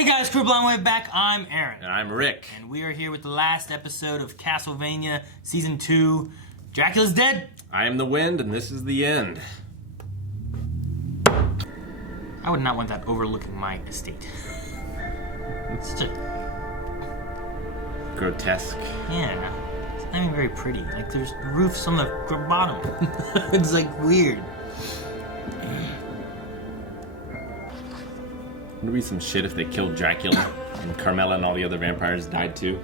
Hey guys, Crew Blind Wave back. I'm Aaron. And I'm Rick. And we are here with the last episode of Castlevania Season 2. Dracula's dead. I am the wind, and this is the end. I would not want that overlooking my estate. It's such a... Grotesque. Yeah. It's not even very pretty. Like, there's roofs on the bottom. It's like weird. Wouldn't it be some shit if they killed Dracula and Carmela and all the other vampires died too?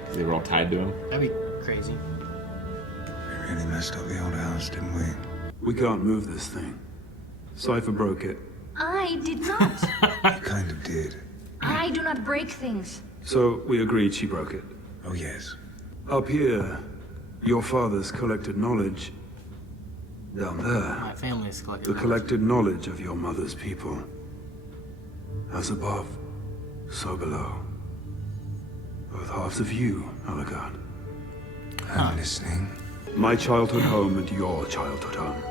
Because they were all tied to him. That'd be crazy. We really messed up the old house, didn't we? We can't move this thing. Cypher broke it. I did not. You kind of did. I do not break things. So we agreed she broke it. Oh, yes. Up here, your father's collected knowledge. Down there, My family's collected. the collected knowledge of your mother's people. As above, so below. Both halves of you, Alagard. I'm listening. My childhood home and your childhood home.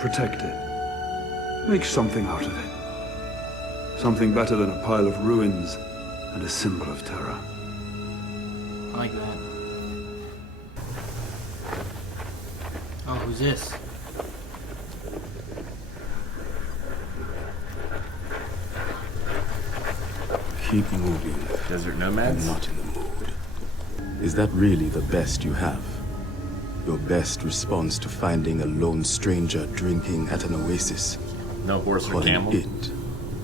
Protect it. Make something out of it. Something better than a pile of ruins and a symbol of terror. I like that. Oh, who's this? Keep moving. Desert I'm nomads? not in the mood. Is that really the best you have? Your best response to finding a lone stranger drinking at an oasis? No horse or Call camel? him it,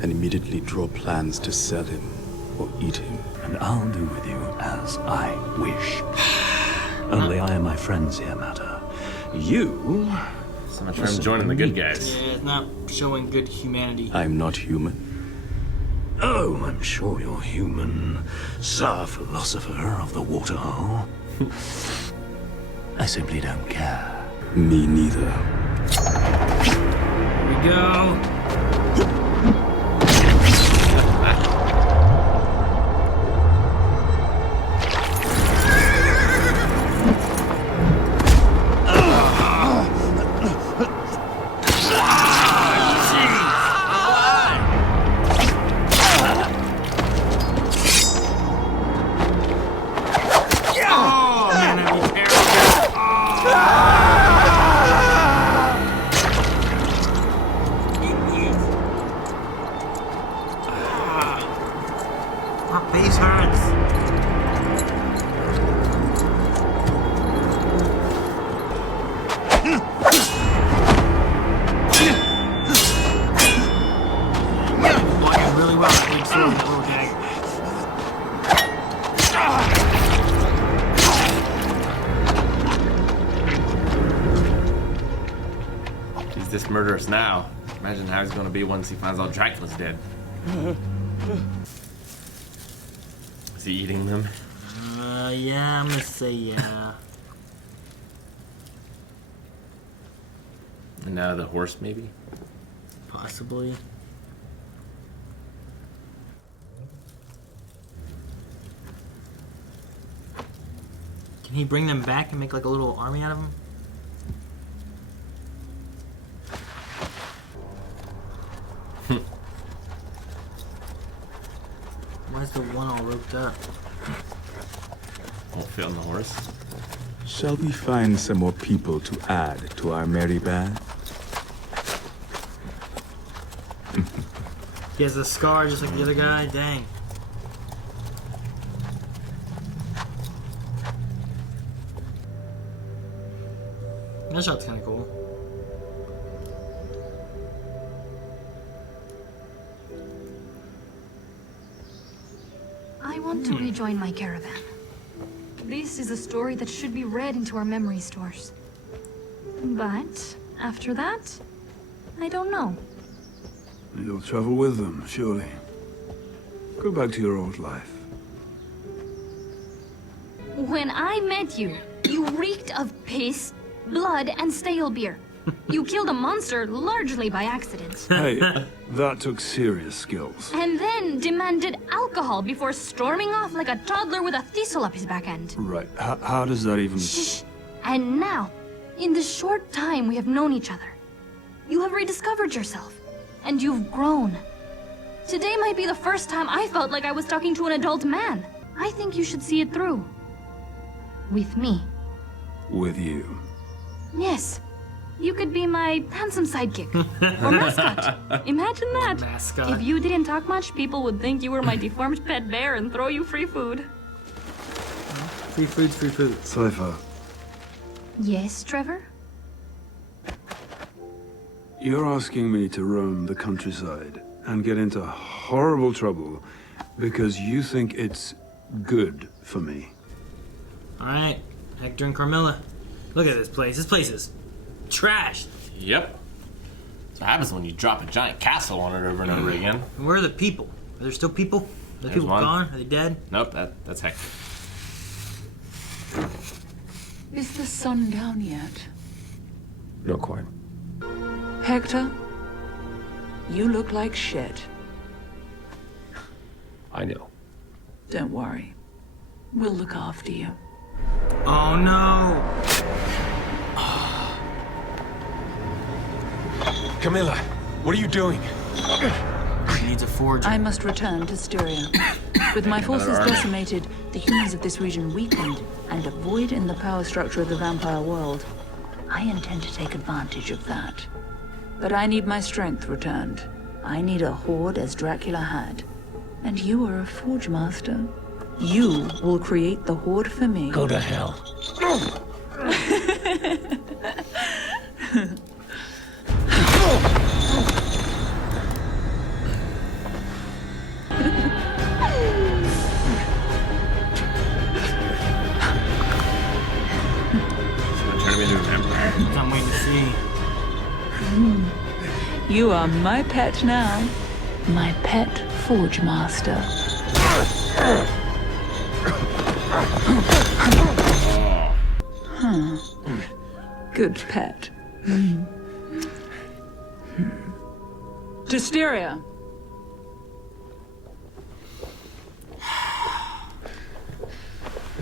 and immediately draw plans to sell him or eat him. And I'll do with you as I wish. Only I and my friends here matter. You... So much for him joining the good guys. Yeah, it's not showing good humanity. I'm not human. Oh, I'm sure you're human, Sir Philosopher of the Waterhole. I simply don't care. Me neither. Here we go. My face hurts. Walking really well, that big sword, that little guy. He's this murderous now. Imagine how he's going to be once he finds out Dracula's dead. Is he eating them? Yeah, I'm gonna say yeah. And now the horse, maybe? Possibly. Can he bring them back and make like a little army out of them? Why is the one all roped up? Won't fit on the horse. Shall we find some more people to add to our merry band? He has a scar just like the other guy? Dang. That shot's kinda cool. I want to rejoin my caravan. This is a story that should be read into our memory stores. But after that, I don't know. You'll travel with them, surely. Go back to your old life. When I met you, you reeked of piss, blood, and stale beer. You killed a monster largely by accident. Hey, that took serious skills. And then demanded alcohol before storming off like a toddler with a thistle up his back end. Right, how does that even... Shh. And now, in the short time we have known each other, you have rediscovered yourself. And you've grown. Today might be the first time I felt like I was talking to an adult man. I think you should see it through. With me. With you. Yes. You could be my handsome sidekick. Or mascot. Imagine that. Mascot. If you didn't talk much, people would think you were my deformed pet bear and throw you free food. Free food, free food. Cypher, Yes, Trevor? you're asking me to roam the countryside and get into horrible trouble because you think it's good for me. Alright, Hector and Carmilla. Look at this place. This place is trashed. Yep. That's what happens when you drop a giant castle on it over and over again. And where are the people? Are there still people? Are the There's people one. gone? Are they dead? Nope, that's Hector. Is the sun down yet? Not quite. Hector? You look like shit. I know. Don't worry. We'll look after you. Oh no! Camilla, what are you doing? He needs a forger. I must return to Styria. With my forces decimated, the humans of this region weakened, and a void in the power structure of the vampire world. I intend to take advantage of that. But I need my strength returned. I need a horde as Dracula had. And you are a forge master. You will create the horde for me. Go to hell. Turn me into a vampire. I'm waiting to see. You are my pet now. My pet forge master. Huh. Good pet. To Styria.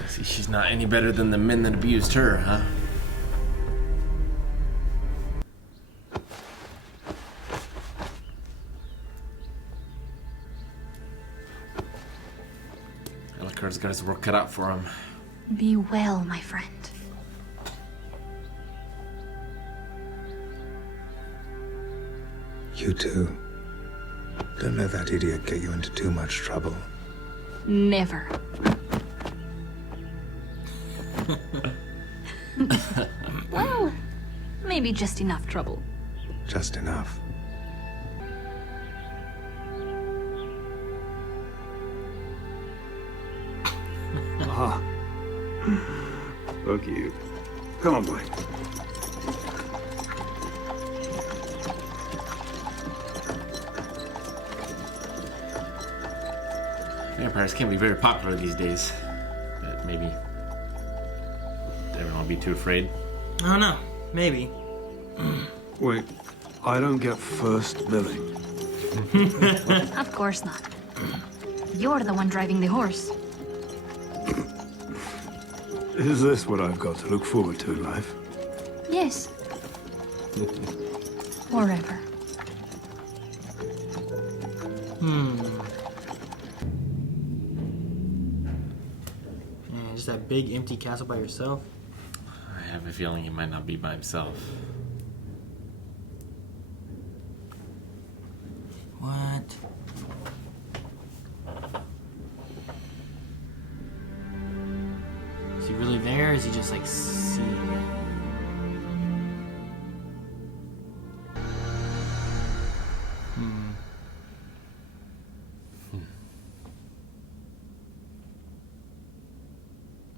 See, she's not any better than the men that abused her, huh? Alucard's got his work cut out for him. Be well, my friend. You too. Don't let that idiot get you into too much trouble. Never. Well, maybe just enough trouble. Just enough. Ah. Look you. Come on, boy. Vampires can be very popular these days. But maybe everyone will be too afraid. I don't know. Maybe. Wait, I don't get first billing. Of course not. You're the one driving the horse. Is this what I've got to look forward to in life? Yes. Forever. Yeah, just that big empty castle by yourself. I have a feeling he might not be by himself. What? Is he really there, or is he just like seeing it?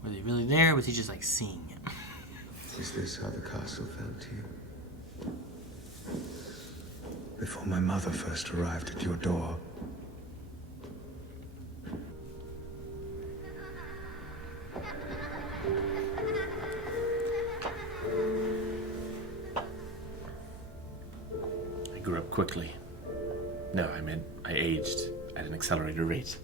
Was he really there, or was he just like seeing it? Is this how the castle felt to you? Before my mother first arrived at your door. I grew up quickly. No, I meant I aged at an accelerated rate.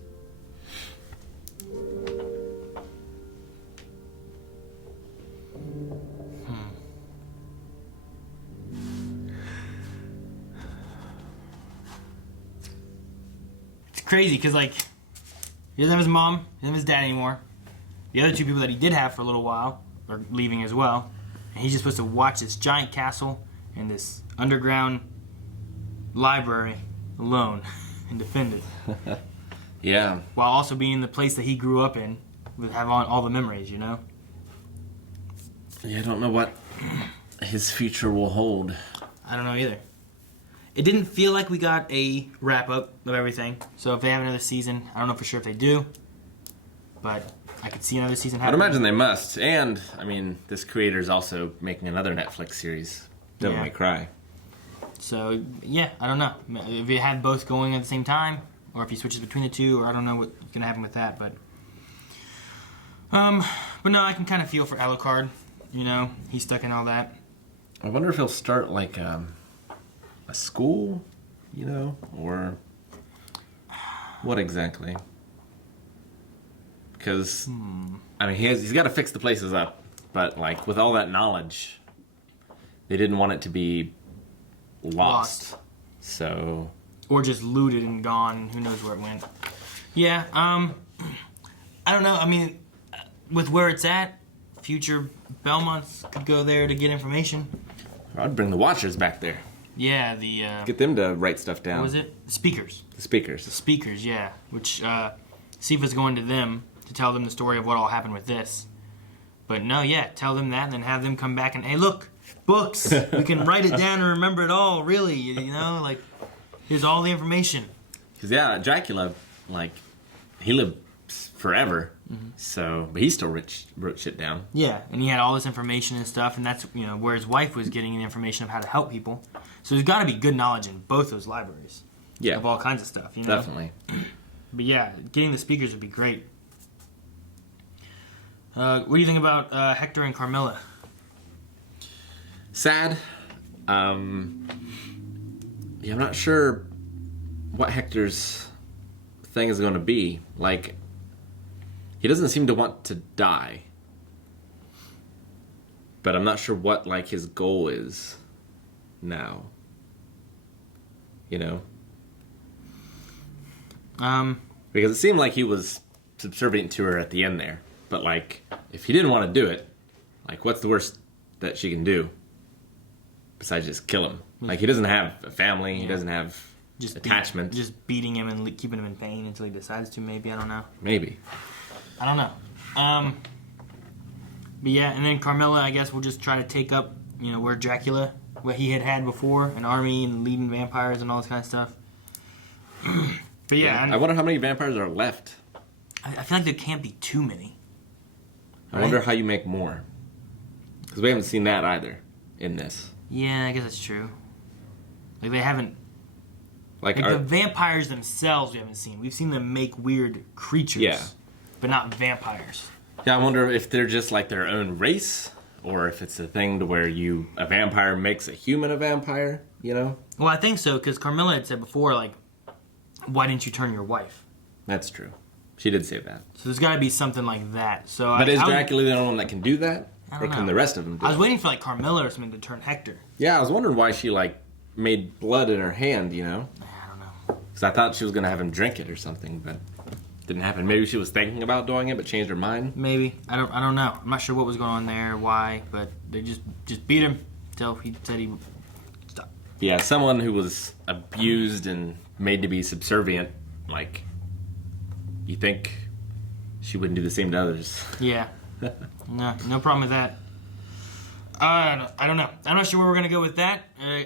crazy because like he doesn't have his mom, he doesn't have his dad anymore. The other two people that he did have for a little while are leaving as well, and he's just supposed to watch this giant castle and this underground library alone and defend it. Yeah. While also being in the place that he grew up in, with have all the memories, you know. Yeah, I don't know what his future will hold. I don't know either. It didn't feel like we got a wrap-up of everything. So if they have another season, I don't know for sure if they do. But I could see another season I'd happening. imagine they must. And, I mean, this creator's also making another Netflix series, Devil May Cry. So, yeah, I don't know. If you had both going at the same time, or if he switches between the two, or I don't know what's going to happen with that. But no, I can kind of feel for Alucard. You know, he's stuck in all that. I wonder if he'll start, like, a school, you know, or what exactly? Because, I mean, he's got to fix the places up, but, like, with all that knowledge, they didn't want it to be lost. So... Or just looted and gone, who knows where it went. Yeah, I don't know, I mean, with where it's at, future Belmonts could go there to get information. I'd bring the Watchers back there. Yeah, the... Get them to write stuff down. What was it? Speakers. The Speakers. The Speakers, yeah. Which, Sifa's going to them to tell them the story of what all happened with this. But no, yeah, tell them that and then have them come back and, hey, look, books! We can write it down and remember it all, really, you know? Like, here's all the information. Because, yeah, Dracula, like, he lived forever. So, but he still wrote shit down. Yeah, and he had all this information and stuff, and that's, you know, where his wife was getting the information of how to help people. So there's got to be good knowledge in both those libraries. Yeah. Of all kinds of stuff, you know? Definitely. But yeah, getting the Speakers would be great. What do you think about Hector and Carmilla? Sad. Yeah, I'm not sure what Hector's thing is going to be. Like, he doesn't seem to want to die. But I'm not sure what, like, his goal is now. You know? Because it seemed like he was subservient to her at the end there. But, like, if he didn't want to do it, like, what's the worst that she can do? Besides just kill him. Like, he doesn't have a family. He doesn't have attachment. Just beating him and keeping him in pain until he decides to, maybe. I don't know. Maybe. I don't know. But yeah, and then Carmilla, I guess, will just try to take up, you know, where Dracula, what he had before, an army and leading vampires and all this kind of stuff. But yeah. I wonder how many vampires are left. I feel like there can't be too many. I wonder how you make more. Because we haven't seen that either in this. Yeah, I guess that's true. Like, they haven't... Like the vampires themselves we haven't seen. We've seen them make weird creatures. Yeah. But not vampires. Yeah, I wonder if they're just like their own race, or if it's a thing to where a vampire makes a human a vampire, you know? Well, I think so, because Carmilla had said before, like, why didn't you turn your wife? That's true. She did say that. So there's got to be something like that. So but is Dracula the only one that can do that? Or can the rest of them do it? I was waiting for, like, Carmilla or something to turn Hector. Yeah, I was wondering why she, like, made blood in her hand, you know? I don't know. Because I thought she was going to have him drink it or something, but didn't happen. Maybe she was thinking about doing it, but changed her mind? Maybe. I don't know. I'm not sure what was going on there, why, but they just beat him until he said he would stop. Yeah, someone who was abused and made to be subservient, like, you think she wouldn't do the same to others. Yeah. No problem with that. I don't know. I'm not sure where we're going to go with that,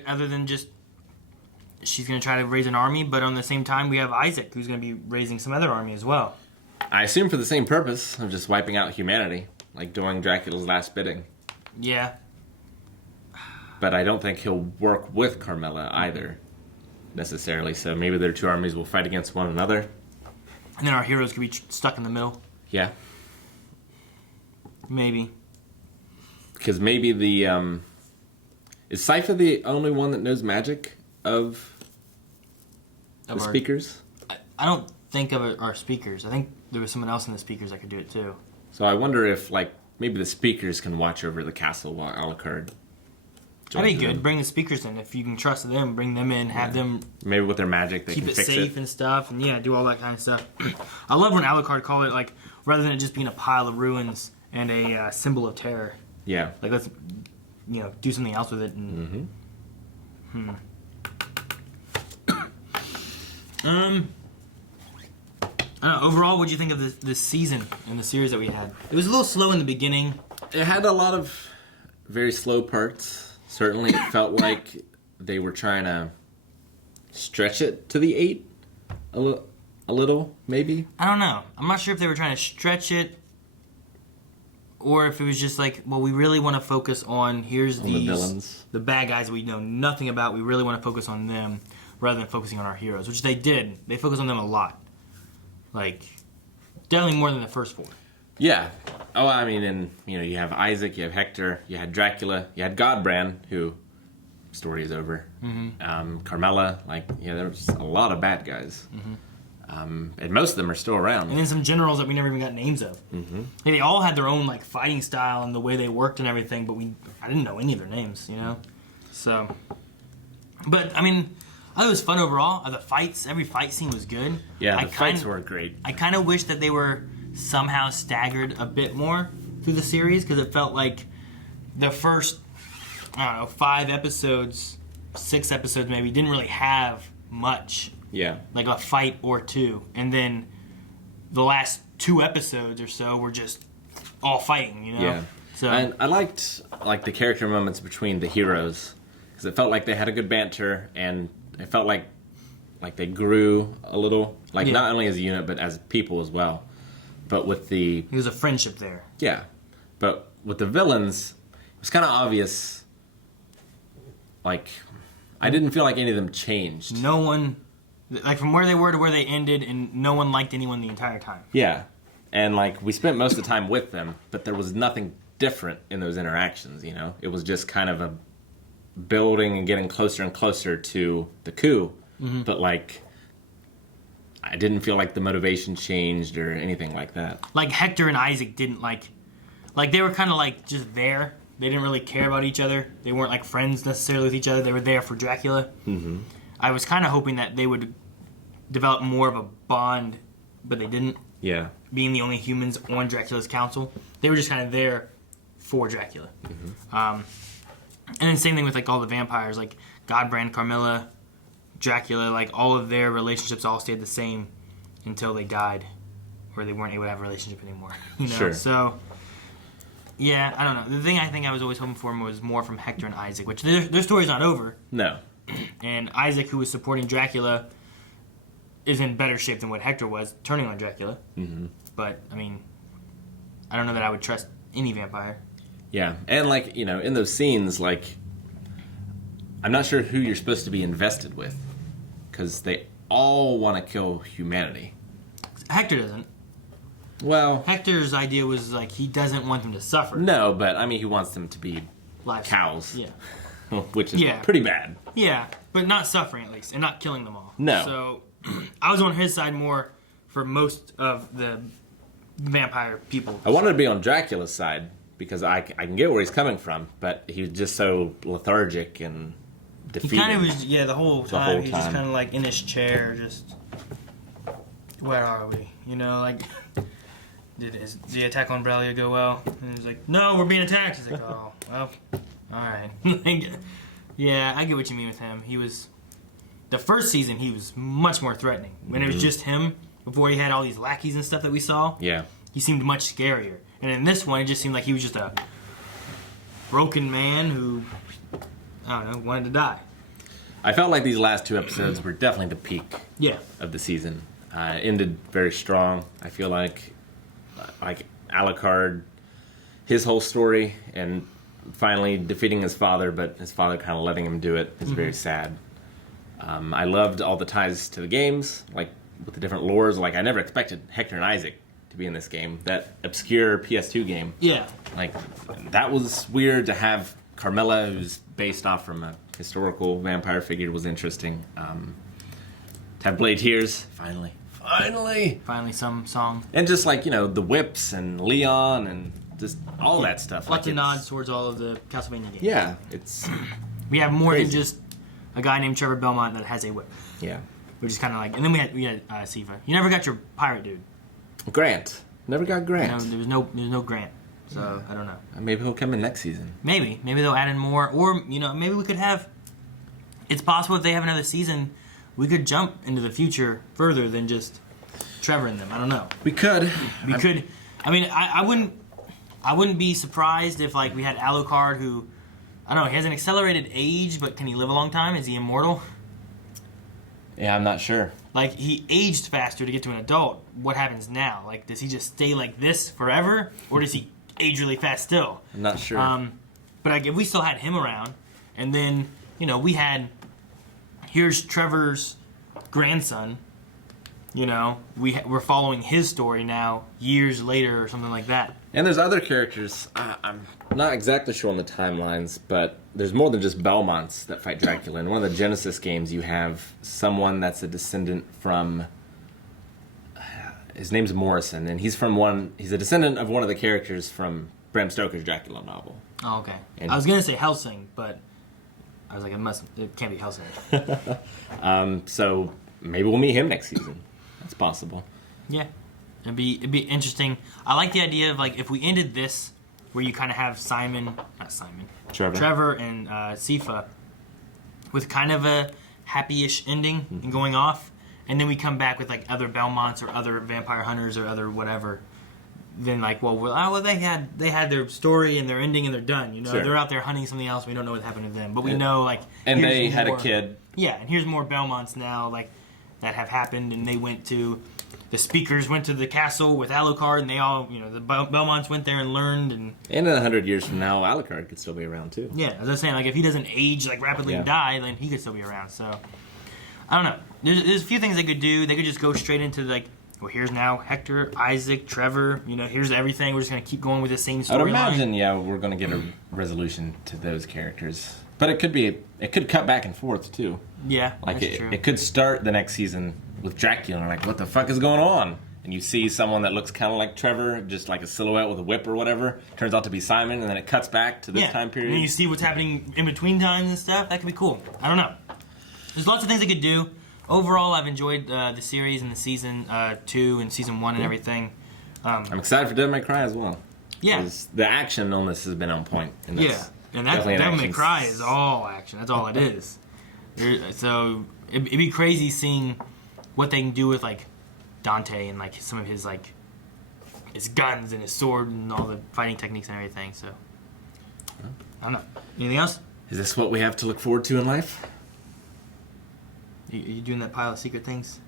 other than just she's going to try to raise an army, but on the same time we have Isaac, who's going to be raising some other army as well. I assume for the same purpose of just wiping out humanity, like doing Dracula's last bidding. Yeah. But I don't think he'll work with Carmilla either, necessarily, so maybe their two armies will fight against one another. And then our heroes could be stuck in the middle. Yeah. Maybe. Because maybe is Sypha the only one that knows magic of the Speakers? I don't think of our Speakers. I think there was someone else in the Speakers that could do it too. So I wonder if, like, maybe the Speakers can watch over the castle while Alucard That'd be good. Bring the speakers in. If you can trust them, bring them in, have them maybe with their magic they keep can it fix safe and stuff, and do all that kind of stuff. I love when Alucard called it, like, rather than it just being a pile of ruins and a symbol of terror. Yeah. Like, let's, do something else with it. And, I don't know. Overall, what do you think of this season and the series that we had? It was a little slow in the beginning. It had a lot of very slow parts. Certainly, it felt like they were trying to stretch it to the 8 a little, maybe. I don't know. I'm not sure if they were trying to stretch it or if it was just like, well, we really want to focus on the villains, the bad guys we know nothing about. We really want to focus on them rather than focusing on our heroes, which they did. They focused on them a lot. Like, definitely more than the first 4. Yeah. Oh, I mean, and you have Isaac, you have Hector, you had Dracula, you had Godbrand, who story is over. Carmella, there was a lot of bad guys, and most of them are still around. And then some generals that we never even got names of. They all had their own fighting style and the way they worked and everything, but I didn't know any of their names, So, but I mean, I thought it was fun overall. The fights, every fight scene was good. Yeah, the fights were great. I kind of wish that they were somehow staggered a bit more through the series, because it felt like the first, 5 episodes, 6 episodes maybe, didn't really have much. Yeah. Like a fight or two. And then the last 2 episodes or so were just all fighting, Yeah. So, and I liked the character moments between the heroes, because it felt like they had a good banter, and it felt like they grew a little, not only as a unit but as people as well. But with there was a friendship there. Yeah. But with the villains, it was kind of obvious. I didn't feel like any of them changed. No one, from where they were to where they ended, and no one liked anyone the entire time. Yeah. And we spent most of the time with them, but there was nothing different in those interactions, It was just kind of a building and getting closer and closer to the coup. But I didn't feel like the motivation changed or anything like that. Like Hector and Isaac didn't they were kind of just there. They didn't really care about each other. They weren't friends necessarily with each other. They were there for Dracula. I was kind of hoping that they would develop more of a bond, but they didn't. Yeah. Being the only humans on Dracula's council, they were just kind of there for Dracula. And then same thing with all the vampires, Godbrand, Carmilla, Dracula, all of their relationships all stayed the same until they died, or they weren't able to have a relationship anymore. Sure. So, yeah, I don't know. The thing I think I was always hoping for was more from Hector and Isaac, which their story's not over. No. And Isaac, who was supporting Dracula, is in better shape than what Hector was, turning on Dracula. But, I mean, I don't know that I would trust any vampire. Yeah, and in those scenes, I'm not sure who you're supposed to be invested with, because they all want to kill humanity. Hector doesn't. Well, Hector's idea was he doesn't want them to suffer. No, but I mean he wants them to be cows. Yeah. Which is pretty bad. Yeah, but not suffering at least, and not killing them all. No. So I was on his side more for most of the vampire people. I wanted to be on Dracula's side because I can get where he's coming from, but he was just so lethargic and defeated. He kind of was, the whole time. He's just kind of in his chair, just, where are we? Did the attack on Bralia go well? And he's like, no, we're being attacked. He's like, oh, well, alright. Yeah, I get what you mean with him. He was, the first season, he was much more threatening. When it was just him, before he had all these lackeys and stuff that we saw, he seemed much scarier. And in this one, it just seemed like he was just a broken man who, I don't know, wanted to die. I felt like these last 2 episodes were definitely the peak of the season. Ended very strong. I feel like Alucard, his whole story, and finally defeating his father, but his father kind of letting him do it is very sad. I loved all the ties to the games, with the different lores. I never expected Hector and Isaac to be in this game. That obscure PS2 game. Yeah. That was weird to have Carmella, who's based off from a historical vampire figure, was interesting. To have Blade Tears, finally. Finally some song. And just the whips and Leon and just all that stuff. Lots of it's- nods towards all of the Castlevania games. Yeah, it's We have more than Crazy. just a guy named Trevor Belmont that has a whip, yeah. which is kind of like. And then we had Sifa. You never got your pirate dude. Grant never got You Grant. know, there was no Grant. So I don't know. Maybe he'll come in next season. Maybe they'll add in more, or maybe we could have. It's possible if they have another season, we could jump into the future further than just Trevor and them. I don't know. We could. We could. I mean, I wouldn't be surprised if like we had Alucard, who I don't know. He has an accelerated age, but can he live a long time? Is he immortal? Yeah, I'm not sure. Like he aged faster to get to an adult. What happens now? Like, does he just stay like this forever, or does he age really fast still? I'm not sure. But like, if we still had him around, and then we had here's Trevor's grandson. We're following his story now, years later, or something like that. And there's other characters. I'm not exactly sure on the timelines, but there's more than just Belmonts that fight Dracula. In one of the Genesis games, you have someone that's a descendant from. His name's Morrison, and he's a descendant of one of the characters from Bram Stoker's Dracula novel. Oh, okay. And- I was gonna say Helsing, but I was like, it can't be Helsing. So maybe we'll meet him next season. That's possible. Yeah, it'd be interesting. I like the idea of like if we ended this where you kind of have Trevor and Sifa with kind of a happy-ish ending and going off, and then we come back with like other Belmonts or other vampire hunters or other whatever. Then like, they had their story and their ending and they're done. Sure. They're out there hunting something else. We don't know what happened to them, but we know like. And here's they had a more- kid. Yeah, and here's more Belmonts now like that have happened, and they went to. The speakers went to the castle with Alucard, and they all, the Belmonts went there and learned, and And in 100 years from now, Alucard could still be around too. yeah, as I was saying, like if he doesn't age like rapidly and die, then he could still be around. So I don't know. There's a few things they could do. They could just go straight into like, well, here's now Hector, Isaac, Trevor. Here's everything. We're just gonna keep going with the same I'd storyline. imagine, we're going to get a resolution to those characters, but it could cut back and forth too. Yeah, Like that's true. it could start the next season with Dracula, and like, what the fuck is going on? And you see someone that looks kind of like Trevor, just like a silhouette with a whip or whatever. Turns out to be Simon, and then it cuts back to this time period. And then you see what's happening in between times and stuff. That could be cool. I don't know. There's lots of things they could do. Overall, I've enjoyed the series and the season 2 and season 1 and everything. I'm excited for Devil May Cry as well. Yeah. 'Cause the action on this has been on point. And Yeah, that's and that definitely an Devil May action Cry is all action. That's all it is. So it'd be crazy seeing what they can do with like Dante and like some of his like his guns and his sword and all the fighting techniques and everything. So I don't know. Anything else? Is this what we have to look forward to in life? You doing that pile of secret things?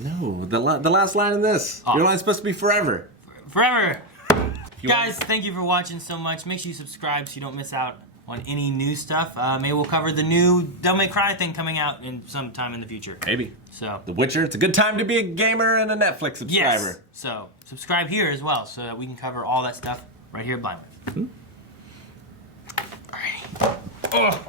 No, the last line in this. Oh. Your line's supposed to be forever. Forever. You Guys, thank you for watching so much. Make sure you subscribe so you don't miss out on any new stuff. Maybe we'll cover the new Devil May Cry thing coming out in sometime in the future. Maybe. So The Witcher, it's a good time to be a gamer and a Netflix subscriber. yes. So subscribe here as well so that we can cover all that stuff right here at Blindward. Alrighty. Oh.